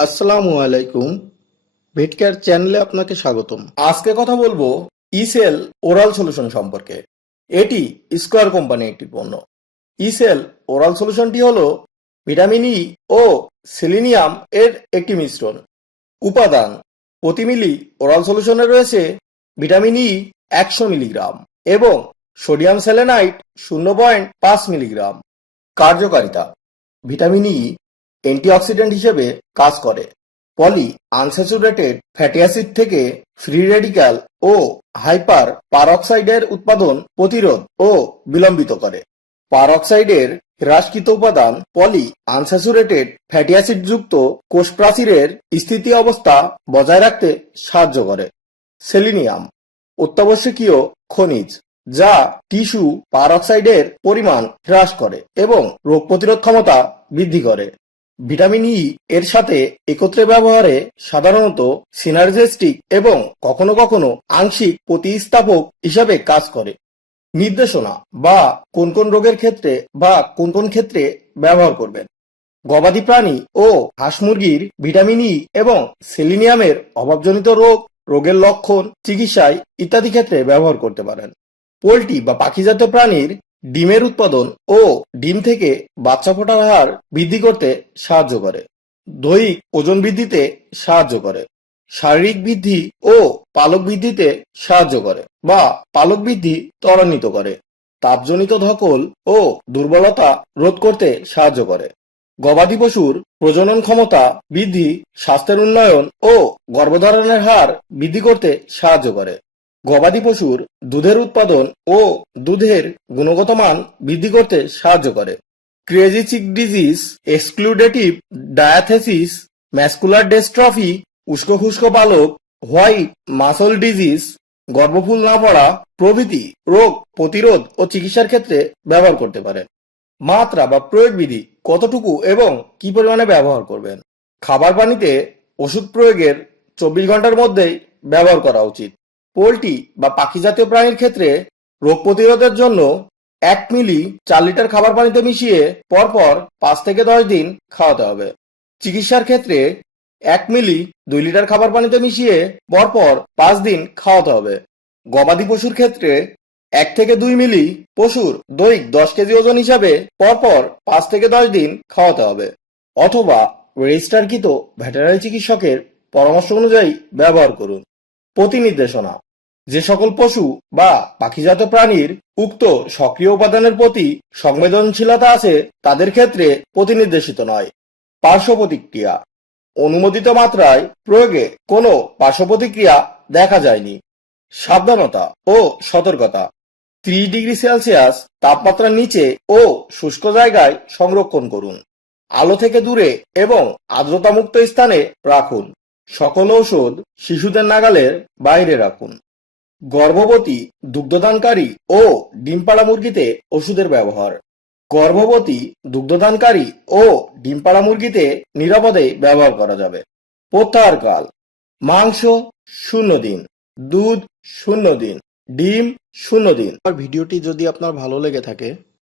আসসালামু আলাইকুম। ভেটকেয়ার চ্যানেলে আপনাকে স্বাগতম। আজকে কথা বলব ইসেল ওরাল সলিউশন সম্পর্কে। এটি স্কোয়ার কোম্পানির একটি পণ্য। ইসেল ওরাল সলিউশনটি হল ভিটামিন ই ও সেলিনিয়াম এর একটি মিশ্রণ। উপাদান প্রতি মিলি ওরাল সলিউশনে রয়েছে ভিটামিন ই একশো মিলিগ্রাম এবং সোডিয়াম সেলেনাইট শূন্য পয়েন্ট পাঁচ মিলিগ্রাম। কার্যকারিতা। ভিটামিন ই অ্যান্টিঅক্সিডেন্ট হিসেবে কাজ করে। পলি আনস্যাচুরেটেড ফ্যাটি অ্যাসিড থেকে ফ্রি রেডিক্যাল ও হাইপার পারঅক্সাইডের উৎপাদন প্রতিরোধ ও বিলম্বিত করে। পারঅক্সাইডের হ্রাসকৃত উপাদান পলি আনস্যাচুরেটেড ফ্যাটি অ্যাসিড যুক্ত কোষ প্রাচীরের স্থিতি অবস্থা বজায় রাখতে সাহায্য করে। সেলিনিয়াম, অত্যাবশ্যকীয় খনিজ, যা টিস্যু পারঅক্সাইডের পরিমাণ হ্রাস করে এবং রোগ প্রতিরোধ ক্ষমতা বৃদ্ধি করে। ভিটামিন ই এর সাথে একত্রে ব্যবহারে সাধারণত সিনার্জেস্টিক এবং কখনো কখনো আংশিক প্রতিস্থাপক হিসাবে কাজ করে। নির্দেশনা বা কোন কোন রোগের ক্ষেত্রে বা কোন কোন ক্ষেত্রে ব্যবহার করবেন। গবাদি প্রাণী ও হাঁস মুরগির ভিটামিন ই এবং সেলিনিয়ামের অভাবজনিত রোগ, রোগের লক্ষণ, চিকিৎসায় ইত্যাদি ক্ষেত্রে ব্যবহার করতে পারেন। পোলট্রি বা পাখিজাত প্রাণীর ডিমের উৎপাদন ও ডিম থেকে বাচ্চা ফোটার হার বৃদ্ধি করতে সাহায্য করে। দৈহিক ওজন বৃদ্ধিতে সাহায্য করে। শারীরিক বৃদ্ধি ও পালক বৃদ্ধিতে সাহায্য করে বা পালক বৃদ্ধি ত্বরান্বিত করে। তাপজনিত ধকল ও দুর্বলতা রোধ করতে সাহায্য করে। গবাদি পশুর প্রজনন ক্ষমতা বৃদ্ধি, স্বাস্থ্যের উন্নয়ন ও গর্ভধারণের হার বৃদ্ধি করতে সাহায্য করে। গবাদি পশুর দুধের উৎপাদন ও দুধের গুণগত মান বৃদ্ধি করতে সাহায্য করে। Crazy chick disease, exudative diathesis, muscular dystrophy উস্কো খুস্কো বালক, হোয়াইট মাসল ডিজিজ, গর্ভফুল না পড়া প্রভৃতি রোগ প্রতিরোধ ও চিকিৎসার ক্ষেত্রে ব্যবহার করতে পারেন মাত্রা বা প্রয়োগ বিধি কতটুকু এবং কি পরিমাণে ব্যবহার করবেন? খাবার পানিতে ওষুধ প্রয়োগের চব্বিশ ঘণ্টার মধ্যেই ব্যবহার করা উচিত। পোলট্রি বা পাখি জাতীয় প্রাণীর ক্ষেত্রে রোগ প্রতিরোধের জন্য এক মিলি চার লিটার খাবার পানিতে মিশিয়ে পরপর পাঁচ থেকে দশ দিন খাওয়াতে হবে। চিকিৎসার ক্ষেত্রে এক মিলি দুই লিটার খাবার পানিতে মিশিয়ে পরপর পাঁচ দিন খাওয়াতে হবে। গবাদি পশুর ক্ষেত্রে এক থেকে দুই মিলি পশুর দৈহিক দশ কেজি ওজন হিসাবে পরপর পাঁচ থেকে দশ দিন খাওয়াতে হবে। অথবা রেজিস্টারকৃত ভেটেরিনারি চিকিৎসকের পরামর্শ অনুযায়ী ব্যবহার করুন। প্রতি নির্দেশনা যে সকল পশু বা পাখিজাত প্রাণীর উক্ত সক্রিয় উপাদানের প্রতি সংবেদনশীলতা আছে, তাদের ক্ষেত্রে প্রতিনির্দেশিত নয়। পার্শ্ব প্রতিক্রিয়া অনুমোদিত মাত্রায় প্রয়োগে কোনো পার্শ্ব প্রতিক্রিয়া দেখা যায়নি। সাবধানতা ও সতর্কতা। ত্রিশ ডিগ্রি সেলসিয়াস তাপমাত্রার নিচে ও শুষ্ক জায়গায় সংরক্ষণ করুন। আলো থেকে দূরে এবং আর্দ্রতামুক্ত স্থানে রাখুন। সকল ঔষধ শিশুদের নাগালের বাইরে রাখুন। গর্ভবতী, দুগ্ধদানকারী ও ডিম পাড়া মুরগিতে ওষুধের ব্যবহার। গর্ভবতী, দুগ্ধদানকারী ও ডিম পাড়া মুরগিতে নিরাপদে ব্যবহার করা যাবে। প্রত্যাহারকাল মাংস শূন্য দিন, দুধ শূন্য দিন, ডিম শূন্য দিন। আর ভিডিওটি যদি আপনার ভালো লেগে থাকে,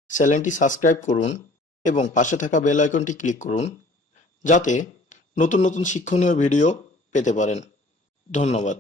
চ্যানেলটি সাবস্ক্রাইব করুন এবং পাশে থাকা বেল আইকনটি ক্লিক করুন, যাতে নতুন নতুন শিক্ষণীয় ভিডিও পেতে পারেন। ধন্যবাদ।